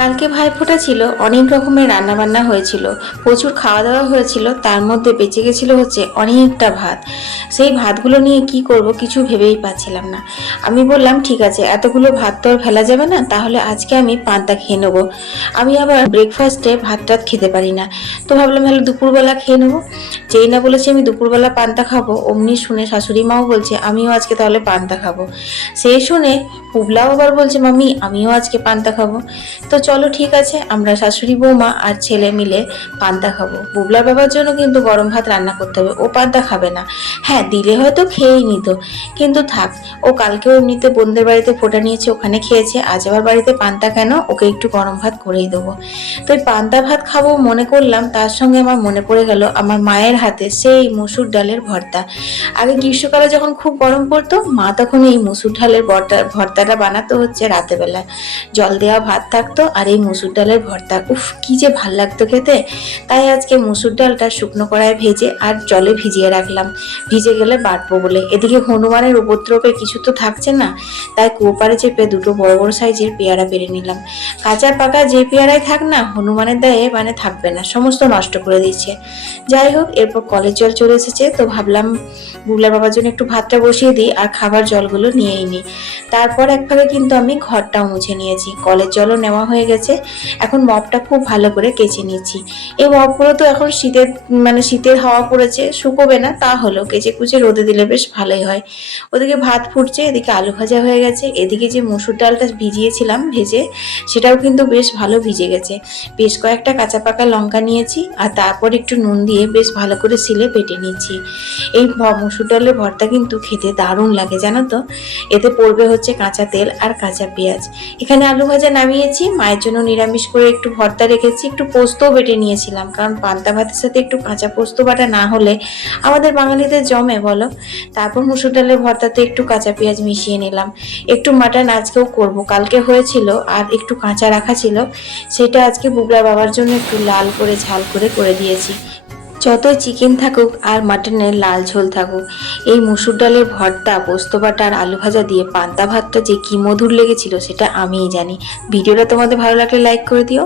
কালকে ভাইফোঁটা ছিল, অনেক রকমের রান্নাবান্না হয়েছিল, প্রচুর খাওয়া দাওয়া হয়েছিল। তার মধ্যে বেঁচে গেছিলো হচ্ছে অনেকটা ভাত। সেই ভাতগুলো নিয়ে কি করব কিছু ভেবেই পাচ্ছিলাম না। আমি বললাম ঠিক আছে, এতগুলো ভাত তো আর ফেলা যাবে না, তাহলে আজকে আমি পান্তা খেয়ে নেবো। আমি আবার ব্রেকফাস্টে ভাত টাত খেতে পারি না, তো ভাবলাম তাহলে দুপুরবেলা খেয়ে নেবো। যেই না বলেছি আমি দুপুরবেলা পান্তা খাবো, অমনি শুনে শাশুড়ি মাও বলছে আমিও আজকে তাহলে পান্তা খাবো। সেই শুনে পুবলাও আবার বলছে মাম্মি আমিও আজকে পান্তা খাবো। তো চলো ঠিক আছে, আমরা শাশুড়ি বৌমা আর ছেলে মিলে পান্তা খাবো। বুবলার বাবার জন্য কিন্তু গরম ভাত রান্না করতে হবে, ও পান্তা খাবে না। হ্যাঁ দিলে হয়তো খেয়েই নিত, কিন্তু থাক, ও কালকেও এমনিতে বোনদের বাড়িতে ফোঁটা নিয়েছে, ওখানে খেয়েছে, আজ আবার বাড়িতে পান্তা কেন, ওকে একটু গরম ভাত করেই দেবো। তো এই পান্তা ভাত খাবো মনে করলাম, তার সঙ্গে আমার মনে পড়ে গেল আমার মায়ের হাতে সেই মসুর ডালের ভর্তা। আগে গ্রীষ্মকালে যখন খুব গরম পড়তো, মা তখন এই মসুর ডালের ভর্তাটা বানাতো হচ্ছে রাতে বেলা। জল দেওয়া ভাত থাকতো আর এই মসুর ডালের ভর্তা, উফ কি যে ভাল লাগতো খেতে। তাই আজকে মসুর ডালটা শুকনো কড়ায় ভেজে আর জলে ভিজিয়ে রাখলাম, ভিজে গেলে বাটবো বলে। এদিকে হনুমানের উপদ্রবে কিছু তো থাকছে না, তাই কুয়োপাড়ে চেপে দুটো বড় বড় সাইজের পেয়ারা পেরে নিলাম। কাঁচা পাকা যে পেয়ারাই থাক না, হনুমানের দায়ে মানে থাকবে না, সমস্ত নষ্ট করে দিচ্ছে। যাই হোক, এরপর কলের জল চলে এসেছে, তো ভাবলাম বুবলা বাবার জন্য একটু ভাতটা বসিয়ে দিই আর খাবার জলগুলো নিয়েই নিই। তারপর এক ফাঁকে কিন্তু আমি ঘরটাও মুছে নিয়েছি, কলের জলও নেওয়া হয়ে গেছে। এখন মপটা খুব ভালো করে কেচে নিচ্ছি। এই মপগুলো তো এখন শীতের হাওয়া পড়েছে, শুকোবে না, তা হলেও কেচে কুচে রোদে দিলে বেশ ভালোই হয়। ওদিকে ভাত ফুটছে, এদিকে আলু ভাজা হয়ে গেছে, এদিকে যে মসুর ডালটা ভিজিয়েছিলাম ভেজে, সেটাও কিন্তু বেশ ভালো ভিজে গেছে। বেশ কয়েকটা কাঁচা পাকা লঙ্কা নিয়েছি আর তারপর একটু নুন দিয়ে বেশ ভালো করে সিলে বেটে নিচ্ছি। এই মসুর ডালের ভর্তা কিন্তু খেতে দারুণ লাগে জানো তো। এতে পড়বে হচ্ছে কাঁচা তেল আর কাঁচা পেঁয়াজ। এখানে আলু ভাজা নামিয়েছি, মায়ের জন্য নিরামিষ করে একটু ভর্তা রেখেছি, একটু পোস্তও বেটে নিয়েছিলাম, কারণ পান্তা ভাতের সাথে একটু কাঁচা পোস্ত বাটা না হলে আমাদের বাঙালিদের জমে বলো। তারপর মসুর ডালের ভর্তাতে একটু কাঁচা পেঁয়াজ মিশিয়ে নিলাম। একটু মাটন আজকেও করব, কালকে হয়েছিল আর একটু কাঁচা রাখা ছিল, সেটা আজকে বুবলা বাবার জন্য একটু লাল করে ঝাল করে করে দিয়েছি। যতই চিকেন থাকুক আর মাটনের লাল ঝোল থাকুক, এই মসুর ডালের ভর্তা, পোস্ত বাটা আর আলু ভাজা দিয়ে পান্তা ভাতটা যে কি মধুর লেগেছিল সেটা আমিই জানি। ভিডিওটা তোমাদের ভালো লাগলে লাইক করে দিও।